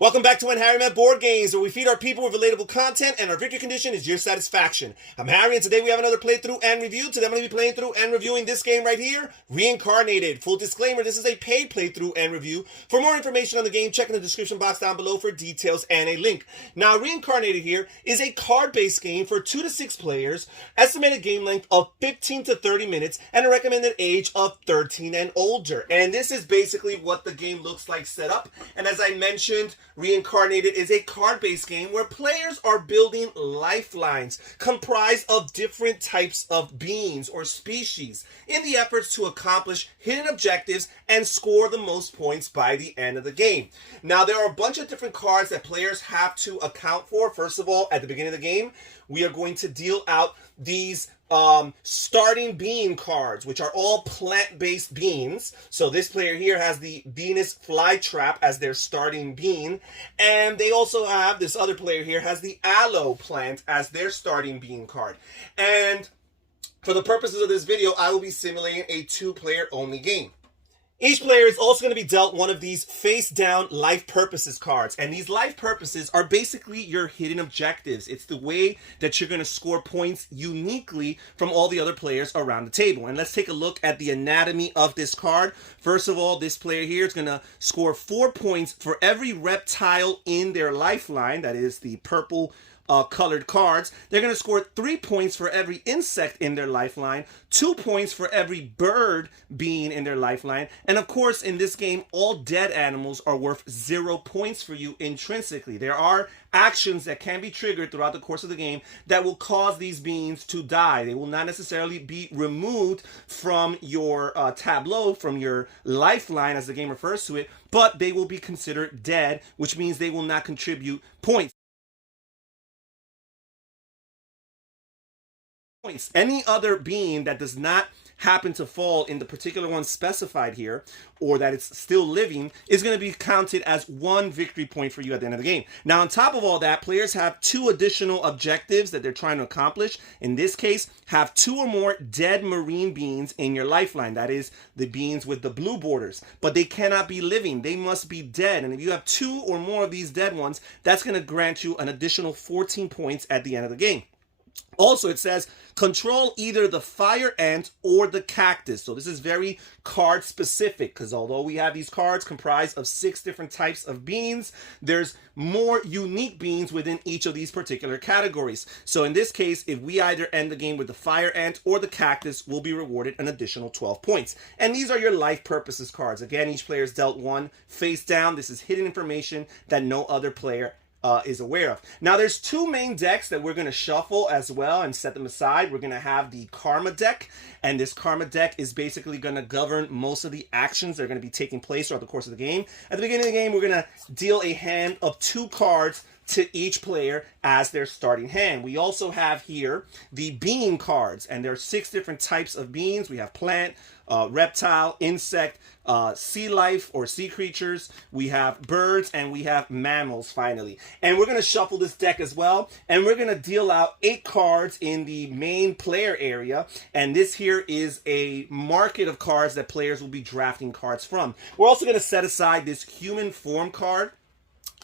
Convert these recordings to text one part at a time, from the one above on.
Welcome back to When Harry Met Board Games, where we feed our people with relatable content and our victory condition is your satisfaction. I'm Harry, and today we have another playthrough and review. Today I'm going to be playing through and reviewing this game right here, Reincarnated. Full disclaimer, this is a paid playthrough and review. For more information on the game, check in the description box down below for details and a link. Now, Reincarnated here is a card-based game for 2 to 6 players, estimated game length of 15 to 30 minutes, and a recommended age of 13 and older. And this is basically what the game looks like set up. And as I mentioned, Reincarnated is a card-based game where players are building lifelines comprised of different types of beings or species in the efforts to accomplish hidden objectives and score the most points by the end of the game. Now, there are a bunch of different cards that players have to account for. First of all, at the beginning of the game, we are going to deal out these starting bean cards, which are all plant-based beans. So this player here has the Venus flytrap as their starting bean, and they also have, this other player here has the aloe plant as their starting bean card. And for the purposes of this video, I will be simulating a 2-player only game. Each player is also going to be dealt one of these face-down life purposes cards. And these life purposes are basically your hidden objectives. It's the way that you're going to score points uniquely from all the other players around the table. And let's take a look at the anatomy of this card. First of all, this player here is going to score 4 points for every reptile in their lifeline. That is the purple colored cards. They're going to score 3 points for every insect in their lifeline, 2 points for every bird being in their lifeline, and of course in this game all dead animals are worth 0 points for you intrinsically. There are actions that can be triggered throughout the course of the game that will cause these beings to die. They will not necessarily be removed from your tableau, from your lifeline as the game refers to it, but they will be considered dead, which means they will not contribute points. Any other being that does not happen to fall in the particular one specified here, or that it's still living, is going to be counted as 1 victory point for you at the end of the game. Now, on top of all that, players have 2 additional objectives that they're trying to accomplish. In this case, have 2 or more dead marine beings in your lifeline. That is the beings with the blue borders. But they cannot be living. They must be dead. And if you have 2 or more of these dead ones, that's going to grant you an additional 14 points at the end of the game. Also, it says control either the fire ant or the cactus. So this is very card specific, because although we have these cards comprised of 6 different types of beans, there's more unique beans within each of these particular categories. So in this case, if we either end the game with the fire ant or the cactus, we'll be rewarded an additional 12 points. And these are your life purposes cards. Again, each player is dealt 1 face down. This is hidden information that no other player is aware of. Now, there's 2 main decks that we're going to shuffle as well and set them aside. We're going to have the Karma deck, and this Karma deck is basically going to govern most of the actions that are going to be taking place throughout the course of the game. At the beginning of the game, we're going to deal a hand of 2 cards to each player as their starting hand. We also have here the bean cards, and there are 6 different types of beans. We have plant, reptile, insect, sea life or sea creatures, we have birds, and we have mammals finally. And we're going to shuffle this deck as well, and we're going to deal out 8 cards in the main player area, and this here is a market of cards that players will be drafting cards from. We're also going to set aside this human form card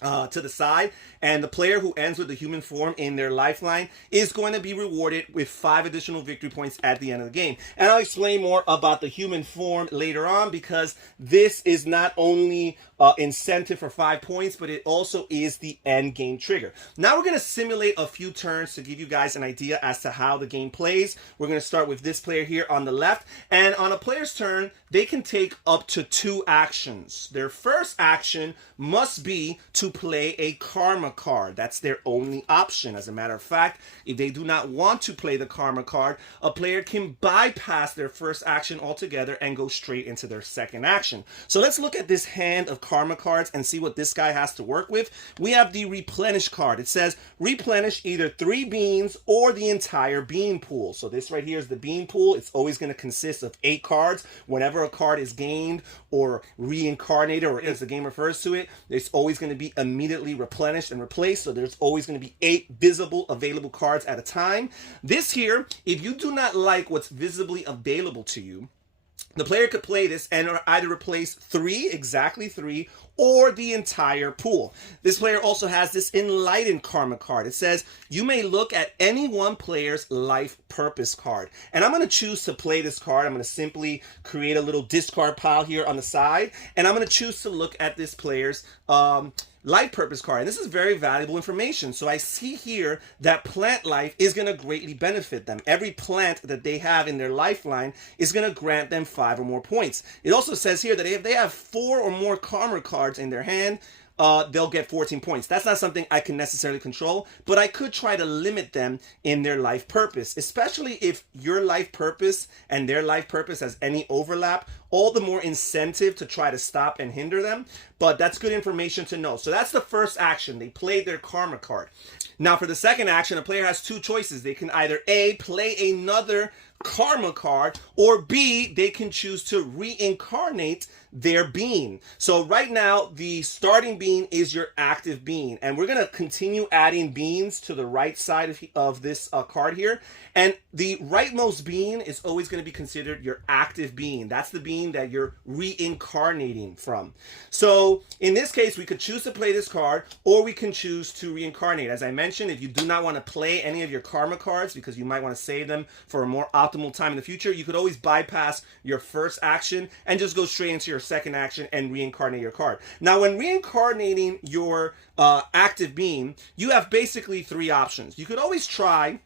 to the side, and the player who ends with the human form in their lifeline is going to be rewarded with 5 additional victory points at the end of the game. And I'll explain more about the human form later on, because this is not only incentive for 5 points, but it also is the end game trigger. Now we're going to simulate a few turns to give you guys an idea as to how the game plays. We're going to start with this player here on the left, and on a player's turn, they can take up to 2 actions. Their first action must be to play a karma card. That's their only option. As a matter of fact, if they do not want to play the karma card, a player can bypass their first action altogether and go straight into their second action. So let's look at this hand of karma cards and see what this guy has to work with. We have the replenish card. It says replenish either 3 beans or the entire bean pool. So this right here is the bean pool. It's always going to consist of 8 cards. Whenever a card is gained or reincarnated, or as the game refers to it, it's always going to be immediately replenished and replaced. So there's always going to be 8 visible available cards at a time. This here, if you do not like what's visibly available to you, The player could play this and either replace three, exactly three, or the entire pool. This player also has this Enlightened Karma card. It says, you may look at any one player's life purpose card. And I'm going to choose to play this card. I'm going to simply create a little discard pile here on the side. And I'm going to choose to look at this player's life purpose card. And this is very valuable information. So I see here that plant life is going to greatly benefit them. Every plant that they have in their lifeline is going to grant them 5 or more points. It also says here that if they have 4 or more karma cards in their hand, they'll get 14 points. That's not something I can necessarily control, but I could try to limit them in their life purpose, especially if your life purpose and their life purpose has any overlap. All the more incentive to try to stop and hinder them, but that's good information to know. So that's the first action. They played their karma card. Now for the second action, a player has 2 choices. They can either A, play another karma card, or B, they can choose to reincarnate their being. So right now, the starting being is your active being, and we're going to continue adding beings to the right side of this card here. And the rightmost being is always going to be considered your active being. That's the being that you're reincarnating from. So in this case, we could choose to play this card, or we can choose to reincarnate. As I mentioned, if you do not want to play any of your karma cards because you might want to save them for a more optimal time in the future, you could always bypass your first action and just go straight into your second action and reincarnate your card. Now, when reincarnating your active being, you have basically 3 options. You could always try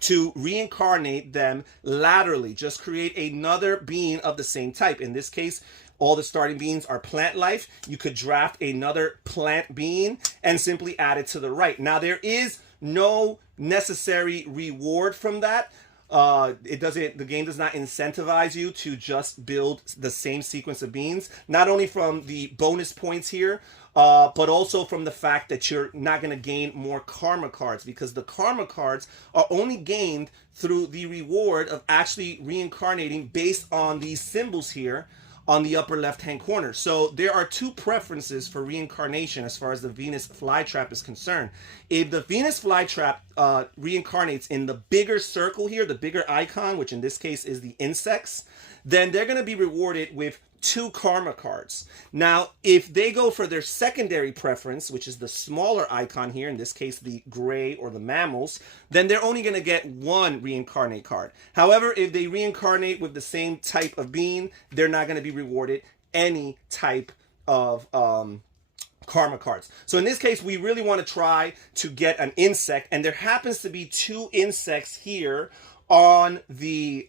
to reincarnate them laterally. Just create another being of the same type. In this case, all the starting beings are plant life. You could draft another plant being and simply add it to the right. Now, there is no necessary reward from that. The game does not incentivize you to just build the same sequence of beings, not only from the bonus points here, but also from the fact that you're not going to gain more karma cards, because the karma cards are only gained through the reward of actually reincarnating based on these symbols here on the upper left hand corner. So there are 2 preferences for reincarnation as far as the Venus flytrap is concerned. If the Venus flytrap reincarnates in the bigger circle here, the bigger icon, which in this case is the insects, then they're going to be rewarded with 2 karma cards. Now, if they go for their secondary preference, which is the smaller icon here, in this case the gray or the mammals, then they're only going to get 1 reincarnate card. However, if they reincarnate with the same type of being, they're not going to be rewarded any type of karma cards. So in this case, we really want to try to get an insect, and there happens to be 2 insects here on the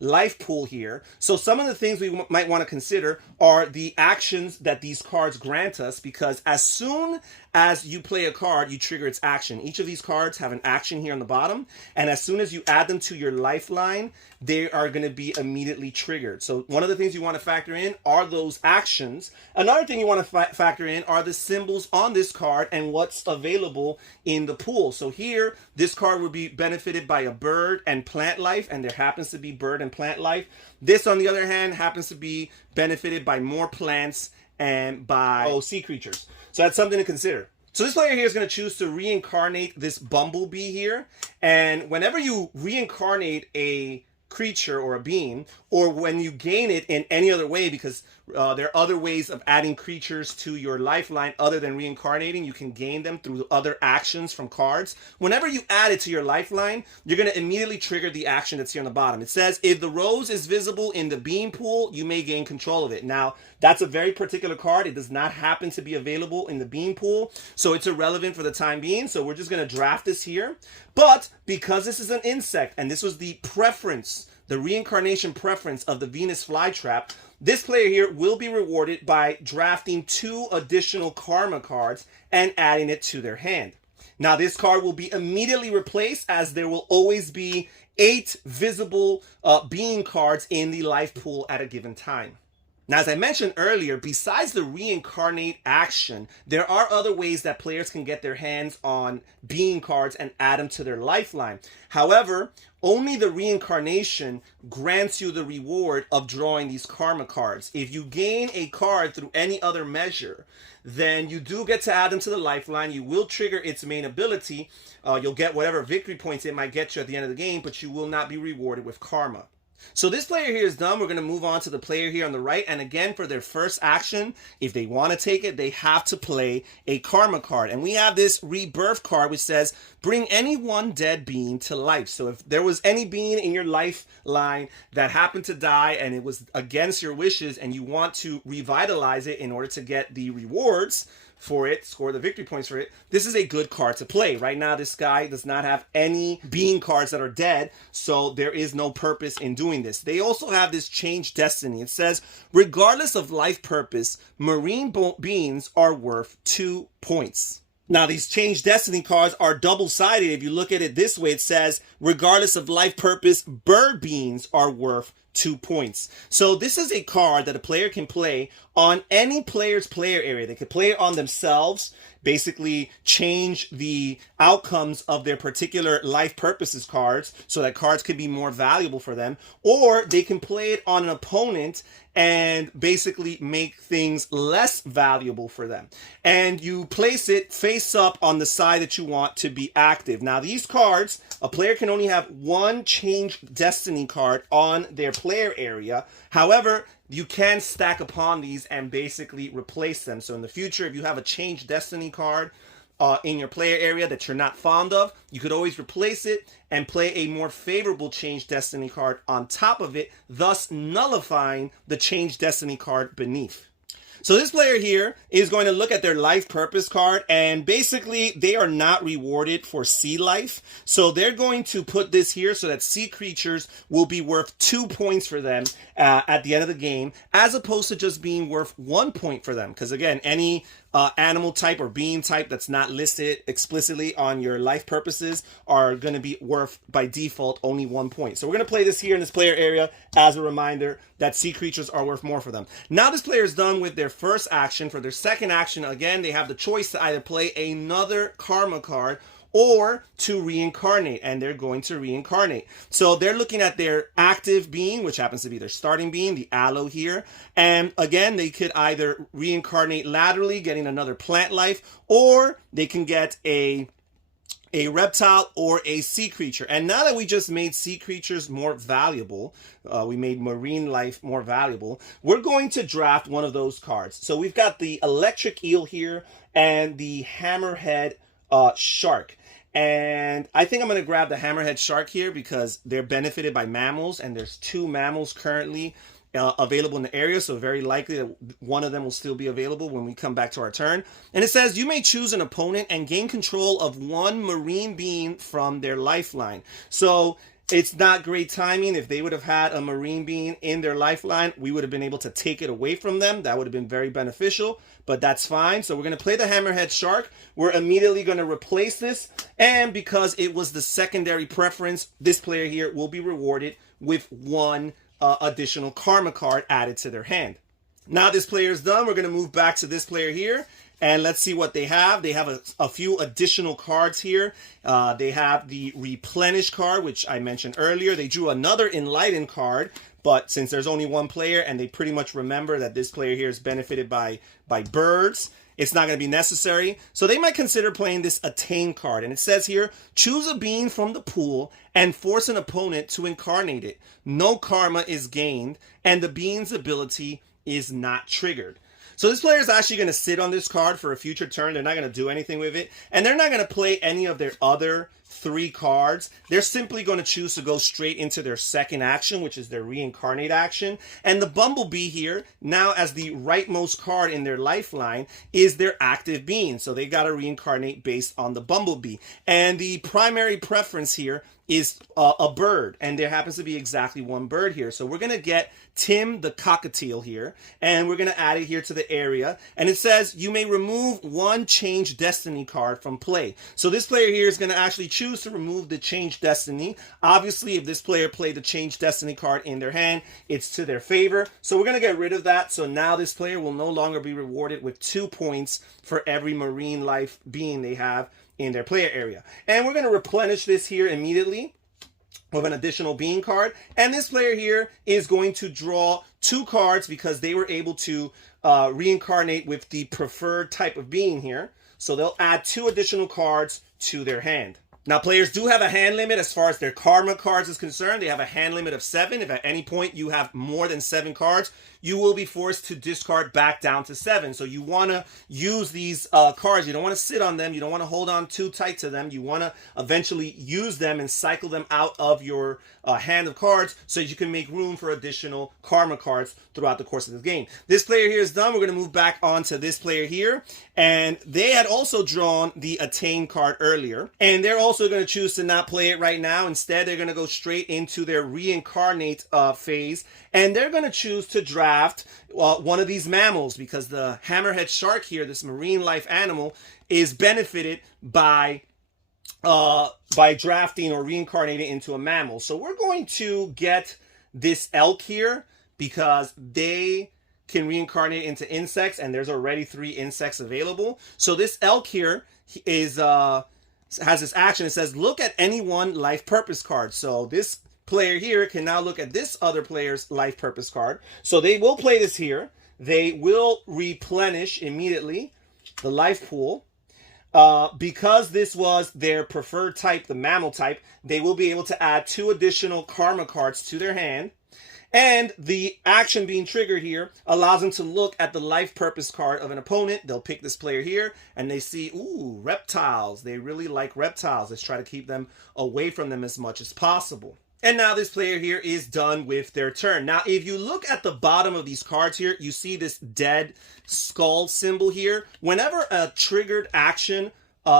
life pool here. So some of the things we might want to consider are the actions that these cards grant us, because as soon as you play a card, you trigger its action. Each of these cards have an action here on the bottom, and as soon as you add them to your lifeline, they are going to be immediately triggered. So one of the things you want to factor in are those actions. Another thing you want to factor in are the symbols on this card and what's available in the pool. So here, this card would be benefited by a bird and plant life, and there happens to be bird and plant life. This, on the other hand, happens to be benefited by more plants and by sea creatures. So that's something to consider. So this player here is going to choose to reincarnate this bumblebee here. And whenever you reincarnate a creature or a being, or when you gain it in any other way, because there are other ways of adding creatures to your lifeline other than reincarnating. You can gain them through other actions from cards. Whenever you add it to your lifeline, you're going to immediately trigger the action that's here on the bottom. It says, if the rose is visible in the bean pool, you may gain control of it. Now, that's a very particular card. It does not happen to be available in the bean pool, so it's irrelevant for the time being. So we're just going to draft this here. But because this is an insect, and this was the preference, the reincarnation preference of the Venus flytrap, this player here will be rewarded by drafting 2 additional karma cards and adding it to their hand. Now, this card will be immediately replaced, as there will always be 8 visible being cards in the life pool at a given time. Now, as I mentioned earlier, besides the reincarnate action, there are other ways that players can get their hands on being cards and add them to their lifeline. However, only the reincarnation grants you the reward of drawing these karma cards. If you gain a card through any other measure, then you do get to add them to the lifeline. You will trigger its main ability. You'll get whatever victory points it might get you at the end of the game, but you will not be rewarded with karma. So this player here is done. We're going to move on to the player here on the right. And again, for their first action, if they want to take it, they have to play a karma card. And we have this rebirth card, which says, bring any one dead being to life. So if there was any being in your lifeline that happened to die and it was against your wishes and you want to revitalize it in order to get the rewards for it, score the victory points for it, this is a good card to play. Right now, this guy does not have any being cards that are dead, so there is no purpose in doing this. They also have this change destiny. It says, regardless of life purpose, marine beings are worth 2 points. Now, these change destiny cards are double-sided. If you look at it this way, it says, regardless of life purpose, bird beings are worth 2 points. So this is a card that a player can play on any player's player area. They could play it on themselves, basically change the outcomes of their particular life purposes cards so that cards could be more valuable for them, or they can play it on an opponent and basically make things less valuable for them. And you place it face up on the side that you want to be active. Now, these cards, a player can only have one change destiny card on their player area. However, you can stack upon these and basically replace them. So in the future, if you have a change destiny card in your player area that you're not fond of, you could always replace it and play a more favorable change destiny card on top of it, thus nullifying the change destiny card beneath. So this player here is going to look at their life purpose card, and basically they are not rewarded for sea life. So they're going to put this here so that sea creatures will be worth 2 points for them at the end of the game, as opposed to just being worth 1 point for them. Because again, any animal type or being type that's not listed explicitly on your life purposes are going to be worth by default only 1 point. So we're going to play this here in this player area as a reminder that sea creatures are worth more for them. Now this player is done with their first action. For their second action, again, they have the choice to either play another karma card or to reincarnate, and they're going to reincarnate. So they're looking at their active being, which happens to be their starting being, the aloe here. And again, they could either reincarnate laterally, getting another plant life, or they can get a reptile or a sea creature. And now that we just made sea creatures more valuable, we made marine life more valuable, we're going to draft one of those cards. So we've got the electric eel here and the hammerhead shark. And I think I'm going to grab the hammerhead shark here because they're benefited by mammals, and there's 2 mammals currently available in the area, so very likely that one of them will still be available when we come back to our turn. And it says you may choose an opponent and gain control of 1 marine being from their lifeline. So it's not great timing. If they would have had a marine being in their lifeline, we would have been able to take it away from them. That would have been very beneficial, but that's fine. So we're going to play the hammerhead shark. We're immediately going to replace this, and because it was the secondary preference, this player here will be rewarded with 1 additional karma card added to their hand. Now this player is done. We're going to move back to this player here, and let's see what they have. They have a few additional cards here. They have the replenish card, which I mentioned earlier. They drew another enlighten card, but since there's only 1 player and they pretty much remember that this player here is benefited by birds, it's not going to be necessary. So they might consider playing this attain card. And it says here, choose a being from the pool and force an opponent to incarnate it. No karma is gained, and the being's ability is not triggered. So this player is actually going to sit on this card for a future turn. They're not going to do anything with it, and they're not going to play any of their other 3 cards. They're simply going to choose to go straight into their second action, which is their reincarnate action. And the bumblebee here, now as the rightmost card in their lifeline, is their active being. So they got to reincarnate based on the bumblebee. And the primary preference here is a bird, and there happens to be exactly 1 bird here. So we're going to get Tim the cockatiel here, and we're going to add it here to the area. And it says you may remove 1 change destiny card from play. So this player here is going to actually choose to remove the change destiny. Obviously, if this player played the change destiny card in their hand, it's to their favor. So we're going to get rid of that. So now this player will no longer be rewarded with 2 points for every marine life being they have in their player area. And we're going to replenish this here immediately with an additional being card. And this player here is going to draw 2 cards because they were able to reincarnate with the preferred type of being here. So they'll add 2 additional cards to their hand. Now, players do have a hand limit as far as their karma cards is concerned. They have a hand limit of 7. If at any point you have more than 7 cards, you will be forced to discard back down to 7. So you want to use these cards. You don't want to sit on them. You don't want to hold on too tight to them. You want to eventually use them and cycle them out of your hand of cards so you can make room for additional karma cards throughout the course of this game. This player here is done. We're going to move back on to this player here. And they had also drawn the Attain card earlier. And they're also going to choose to not play it right now. Instead, they're going to go straight into their Reincarnate phase. And they're going to choose to draft one of these mammals, because the hammerhead shark here, this marine life animal, is benefited by drafting or reincarnating into a mammal. So we're going to get this elk here because they can reincarnate into insects, and there's already 3 insects available. So this elk here is has this action. It says, look at any one life purpose card. So this player here can now look at this other player's life purpose card. So they will play this here. They will replenish immediately the life pool. Because this was their preferred type, the mammal type, they will be able to add 2 additional karma cards to their hand. And the action being triggered here allows them to look at the life purpose card of an opponent. They'll pick this player here and they see, ooh, reptiles. They really like reptiles. Let's try to keep them away from them as much as possible. And now this player here is done with their turn. Now, if you look at the bottom of these cards here, you see this dead skull symbol here. Whenever a triggered action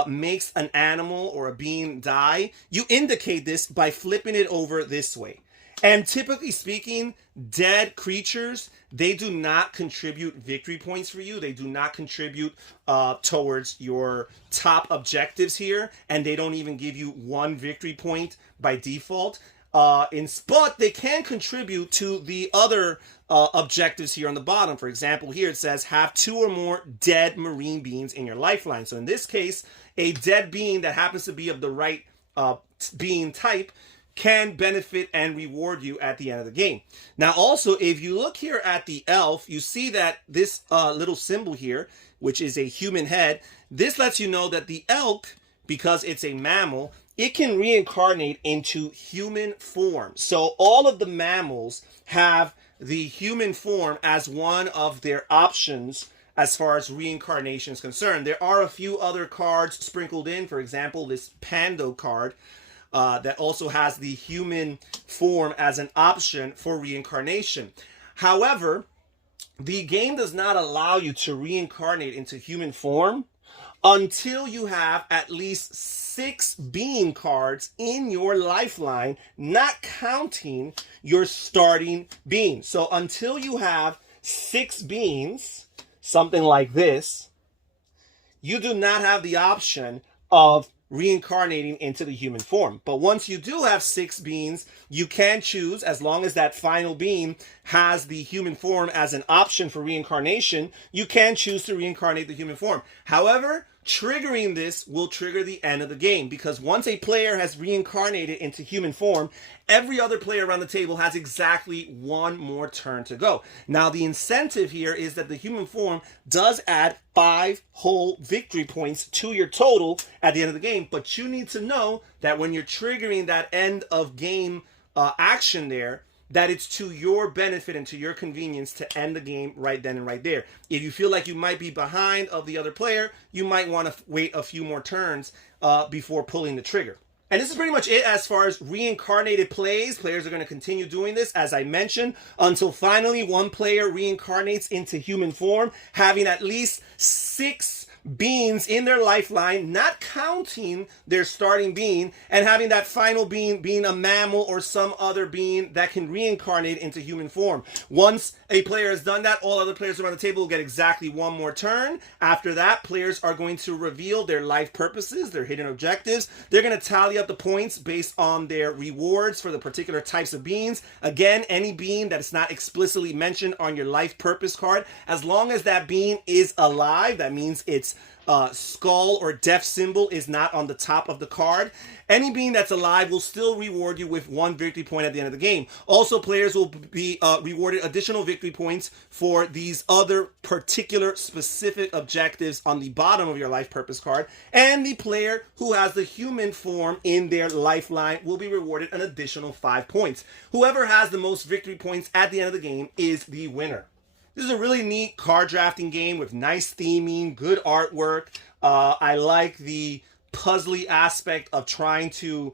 makes an animal or a being die, you indicate this by flipping it over this way. And typically speaking, dead creatures, they do not contribute victory points for you. They do not contribute towards your top objectives here. And they don't even give you 1 victory point by default. But they can contribute to the other objectives here on the bottom. For example, here it says have 2 or more dead marine beings in your lifeline. So in this case, a dead being that happens to be of the right being type can benefit and reward you at the end of the game. Now also, if you look here at the elf, you see that this little symbol here, which is a human head, this lets you know that the elk, because it's a mammal, it can reincarnate into human form. So all of the mammals have the human form as one of their options as far as reincarnation is concerned. There are a few other cards sprinkled in. For example, this Pando card that also has the human form as an option for reincarnation. However, the game does not allow you to reincarnate into human form until you have at least 6 being cards in your lifeline, not counting your starting being. So until you have 6 beings, something like this, you do not have the option of reincarnating into the human form. But once you do have 6 beings, you can choose, as long as that final being has the human form as an option for reincarnation, you can choose to reincarnate the human form. However, triggering this will trigger the end of the game, because once a player has reincarnated into human form, every other player around the table has exactly 1 more turn to go. Now, the incentive here is that the human form does add 5 whole victory points to your total at the end of the game, but you need to know that when you're triggering that end of game action there, that it's to your benefit and to your convenience to end the game right then and right there. If you feel like you might be behind of the other player, you might want to wait a few more turns before pulling the trigger. And this is pretty much it as far as reincarnated plays. Players are going to continue doing this, as I mentioned, until finally one player reincarnates into human form, having at least 6 beings in their lifeline, not counting their starting being, and having that final being being a mammal or some other being that can reincarnate into human form. Once a player has done that, all other players around the table will get exactly 1 more turn. After that, players are going to reveal their life purposes, their hidden objectives. They're going to tally up the points based on their rewards for the particular types of beings. Again, any being that is not explicitly mentioned on your life purpose card, as long as that being is alive, that means it's skull or death symbol is not on the top of the card. Any being that's alive will still reward you with 1 victory point at the end of the game. Also, players will be rewarded additional victory points for these other particular specific objectives on the bottom of your life purpose card. And the player who has the human form in their lifeline will be rewarded an additional 5 points. Whoever has the most victory points at the end of the game is the winner. This is a really neat card drafting game with nice theming, good artwork. I like the puzzly aspect of trying to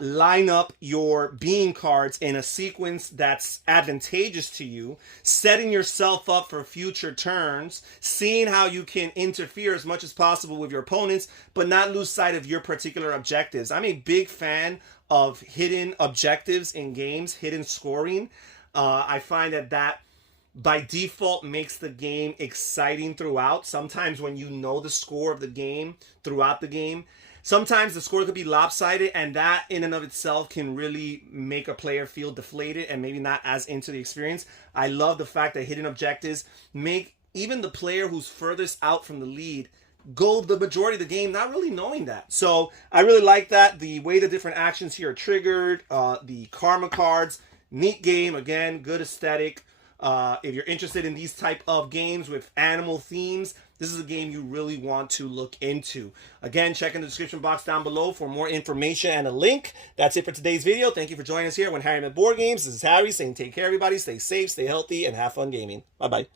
line up your being cards in a sequence that's advantageous to you, setting yourself up for future turns, seeing how you can interfere as much as possible with your opponents, but not lose sight of your particular objectives. I'm a big fan of hidden objectives in games, hidden scoring. I find that by default makes the game exciting throughout. Sometimes when you know the score of the game throughout the game, sometimes the score could be lopsided, and that in and of itself can really make a player feel deflated and maybe not as into the experience. I love the fact that hidden objectives make even the player who's furthest out from the lead go the majority of the game not really knowing that. So I really like that. The way the different actions here are triggered, the karma cards, neat game. Again, good aesthetic. If you're interested in these type of games with animal themes, this is a game you really want to look into. Again, check in the description box down below for more information and a link. That's it for today's video. Thank you for joining us here when Harry Met Board Games. This is Harry saying take care, everybody. Stay safe, stay healthy, and have fun gaming. Bye-bye.